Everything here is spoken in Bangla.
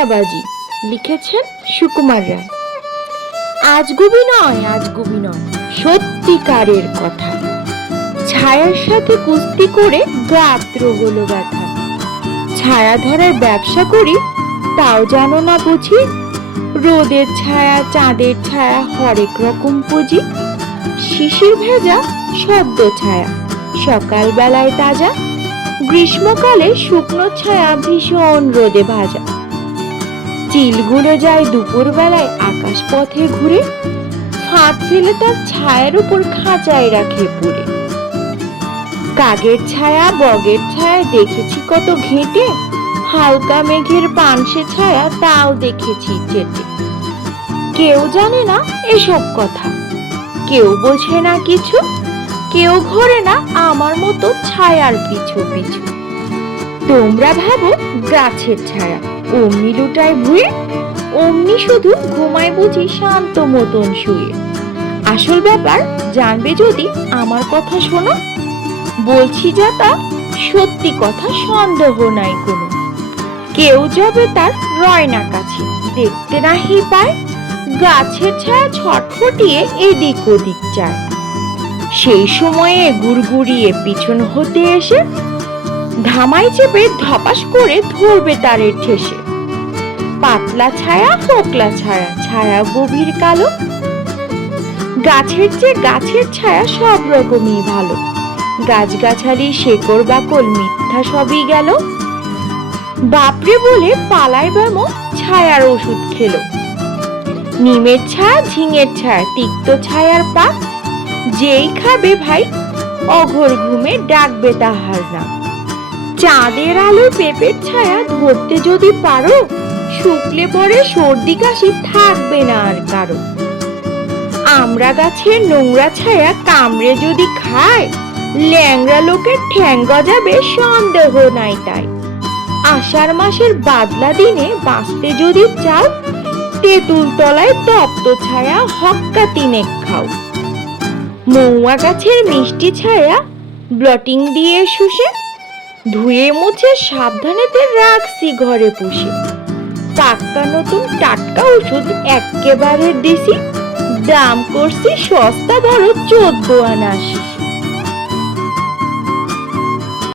ছায়াবাজি লিখেছেন সুকুমার রায়। আজগুবি নয়, সত্যিকারের কথা। ছায়ার সাথে কুস্তি করে গাত্র হলো ব্যথা। ছায়া ধরার ব্যবসা করি, তাও জানো না বুঝি। রোদের ছায়া, চাঁদের ছায়া, হরেক রকম পুঁজি। শিশির ভেজা সদ্য ছায়া, সকাল বেলায় তাজা। গ্রীষ্মকালে শুকনো ছায়া, ভীষণ রোদে ভাজা। চিলগুলো যায় দুপুর বেলায় আকাশ পথে ঘুরে, ফাঁদ ফেলে তার ছায়ার উপর খাঁচায় রাখে পুরে। কাকের ছায়া, বগের ছায়া দেখেছি কত ঘেঁটে, হালকা মেঘের পানসে ছায়া, তাও দেখেছি চেটে। কেউ জানে না এসব কথা, কেউ বোঝে না কিছু, কেউ ঘোরে না আমার মতো ছায়ার পিছু পিছু। তোমরা ভাবো গাছের ছায়া অমনি লুটায় ভুয়ে, অমনি শুধু ঘুমায় বুঝি শান্ত মতন শুয়ে। আসল ব্যাপার জানবে যদি আমার কথা শোনো, বলছি যা তা সত্যি কথা, সন্দেহ নাই কোনো। কেউ যাবে তার রয় না কাছে, দেখতে নাহি পায় গাছের ছায়া ছটফটিয়ে এদিক ওদিক চায়। সেই সময়ে গুড়গুড়িয়ে পিছন হতে এসে ধামাই চেপে ধপাস করে ধরবে তারের ঠেসে। পাতলা ছায়া, ফোকলা ছায়া, ছায়া গভীর কালো। গাছের চেয়ে গাছের ছায়া সব রকমই ভালো। গাছগাছালি, শেকড় বাকল মিথ্যা সবই গেল। বাপরে বলে পালায় ব্যামো, ছায়ার ওষুধ খেলো। নিমের ছায়া, ঝিঙের ছায়া, তিক্ত ছায়ার পাক, যেই খাবে ভাই অঘোর ঘুমে ডাকবে তাহার নাম। চাঁদের আলোয় পেঁপের ছায়া ধরতে যদি পারো, শুকলে পরে সর্দি কাশি থাকবে না আর কারো। আমড়া গাছের নোংরা ছায়া কামড়ে যদি খায়, ল্যাংড়া লোকের ঠ্যাং গজাবে সন্দেহ নাই তাই। আষাঢ় মাসের বাদলা দিনে বাঁচতে যদি চাও, তেঁতুল তলায় তপ্ত ছায়া হক্কা তিনেক খাও। মৌয়া গাছের মিষ্টি ছায়া ব্লটিং দিয়ে শুষে, ধুয়ে মুছে সাবধানেতে রাখছি ঘরে পুষে। টাটকা নতুন টাটকা ওষুধ এক্কেবারে দিছি, দাম করছি সস্তা বড় 14 আনা।